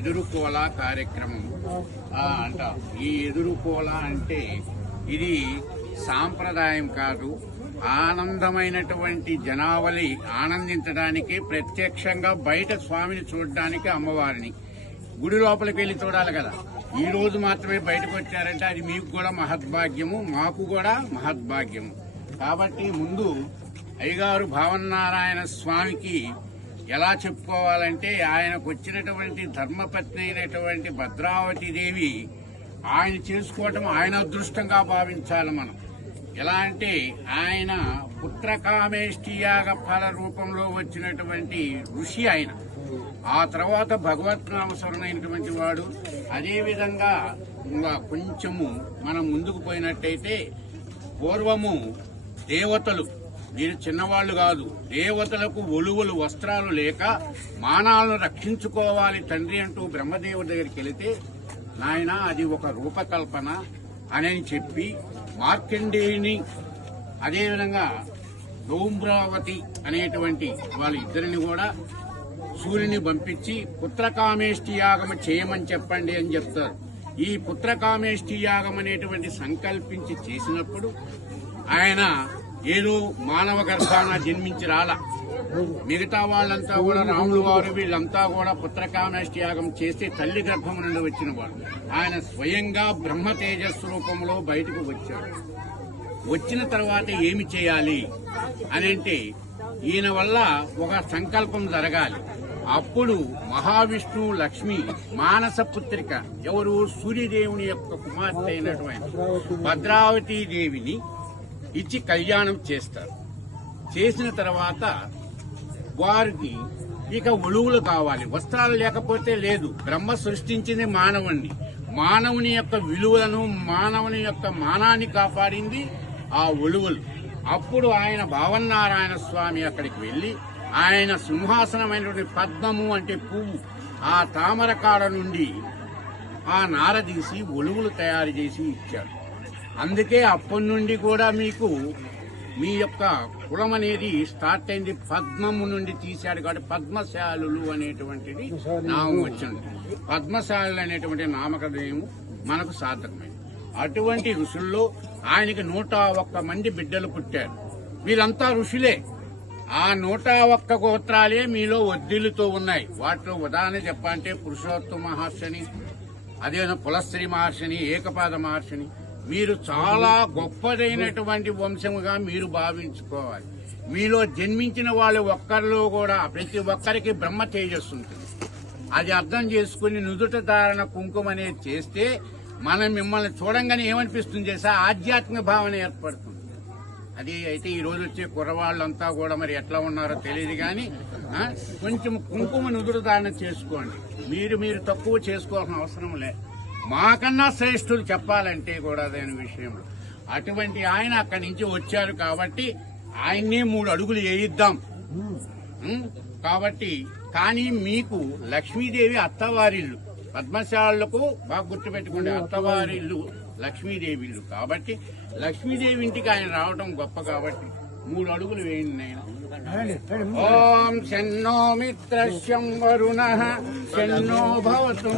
ఎదురుకోల కార్యక్రమం అంట. ఈ ఎదురుకోల అంటే ఇది సాంప్రదాయం కాదు, ఆనందమైనటువంటి జనావళి ఆనందించడానికి ప్రత్యక్షంగా బయట స్వామిని చూడడానికి అమ్మవారిని గుడి లోపలికి వెళ్లి చూడాలి కదా. ఈ రోజు మాత్రమే బయటకు వచ్చారంటే అది మీకు కూడా మహద్భాగ్యము, మాకు కూడా మహద్భాగ్యము. కాబట్టి ముందు అయ్యగారు భావనారాయణ స్వామికి ఎలా చెప్పుకోవాలంటే ఆయనకు వచ్చినటువంటి ధర్మపత్ని అయినటువంటి భద్రావతి దేవి ఆయన చేసుకోవటం ఆయన అదృష్టంగా భావించాలి మనం. ఎలా అంటే ఆయన పుత్రకామేష్టియాగ ఫల రూపంలో వచ్చినటువంటి ఋషి ఆయన. ఆ తర్వాత భగవద్నామస్మరణైనటువంటి వాడు. అదేవిధంగా ఇంకా కొంచెము మనం ముందుకు పోయినట్టయితే పూర్వము దేవతలు, వీరు చిన్నవాళ్లు కాదు, దేవతలకు ఒలువలు వస్త్రాలు లేక మానాలను రక్షించుకోవాలి తండ్రి అంటూ బ్రహ్మదేవుడి దగ్గరికి వెళితే నాయన అది ఒక రూపకల్పన అని చెప్పి మార్కండేయుని అదేవిధంగా ధూమ్రావతి అనేటువంటి వాళ్ళిద్దరిని కూడా సూర్యుని పంపించి పుత్రకామేష్టి యాగం చేయమని చెప్పండి అని చెప్తారు. ఈ పుత్రకామేష్టి యాగం అనేటువంటి సంకల్పించి చేసినప్పుడు ఆయన ఏదో మానవ గర్భాన జన్మించి రాల. మిగతా వాళ్ళంతా కూడా రాములు వారు వీళ్ళంతా కూడా పుత్రకామేష్టి యాగం చేస్తే తల్లి గర్భం నుండి వచ్చిన వాడు. ఆయన స్వయంగా బ్రహ్మ తేజస్సు రూపంలో బయటకు వచ్చాడు. వచ్చిన తర్వాత ఏమి చేయాలి అని అంటే ఈయన వల్ల ఒక సంకల్పం జరగాలి. అప్పుడు మహావిష్ణువు లక్ష్మి మానస పుత్రిక ఎవరు సూర్యదేవుని యొక్క కుమార్తె అయినటువంటి భద్రావతి దేవిని ఇచ్చి కళ్యాణం చేస్తారు. చేసిన తర్వాత వారికి ఇక ఒలువులు కావాలి, వస్త్రాలు లేకపోతే లేదు. బ్రహ్మ సృష్టించింది మానవుణ్ణి, మానవుని యొక్క విలువలను మానవుని యొక్క మానాన్ని కాపాడింది ఆ ఒలువులు. అప్పుడు ఆయన భావనారాయణ స్వామి అక్కడికి వెళ్లి ఆయన సింహాసనమైనటువంటి పద్మము అంటే పువ్వు ఆ తామర కాడ నుండి ఆ నార తీసి ఒలువులు తయారు చేసి ఇచ్చాడు. అందుకే అప్పటి నుండి కూడా మీకు మీ యొక్క కులం అనేది స్టార్ట్ అయింది, పద్మము నుండి తీశాడు కాబట్టి పద్మశాలులు అనేటువంటిది నామం వచ్చింది. పద్మశాలులు అనేటువంటి నామకరణము మనకు సార్థకమైంది. అటువంటి ఋషుల్లో ఆయనకి 101 మంది బిడ్డలు పుట్టారు. వీళ్ళంతా ఋషులే. ఆ 101 గోత్రాలే మీలో వర్ధిల్లుతూ ఉన్నాయి. వాటిలో ఉదాహరణ చెప్పాలంటే పురుషోత్తమ మహర్షిని, అదే పులస్త్రీ మహర్షిని, ఏకపాద మహర్షిని మీరు చాలా గొప్పదైనటువంటి వంశముగా మీరు భావించుకోవాలి. మీలో జన్మించిన వాళ్ళు ఒక్కరిలో కూడా ప్రతి ఒక్కరికి బ్రహ్మ తేజస్సు ఉంటుంది. అది అర్థం చేసుకుని నుదుట ధారణ కుంకుమ అనేది చేస్తే మనం మిమ్మల్ని చూడంగానే ఏమనిపిస్తుంది చేసా ఆధ్యాత్మిక భావన ఏర్పడుతుంది. అది అయితే ఈ రోజు వచ్చే కుర్రవాళ్ళంతా కూడా మరి ఎట్లా ఉన్నారో తెలియదు కానీ కొంచెం కుంకుమ నుదురు ధారణ చేసుకోండి. మీరు తక్కువ చేసుకోవాల్సిన అవసరం లే. మాకన్నా శ్రేష్ఠులు చెప్పాలంటే కూడా దాని విషయంలో అటువంటి ఆయన అక్కడి నుంచి వచ్చారు కాబట్టి ఆయన్నే 3 అడుగులు వేయిద్దాం. కాబట్టి కానీ మీకు లక్ష్మీదేవి అత్తవారిల్లు, పద్మశాలకు బాగా గుర్తుపెట్టుకోండి, అత్తవారిల్లు లక్ష్మీదేవి ఇల్లు కాబట్టి లక్ష్మీదేవి ఇంటికి ఆయన రావడం గొప్ప కాబట్టి 3 అడుగులు వేయండి. నేను ఓం శన్నో మిత్రశ్యం వరుణః శన్నో భవతు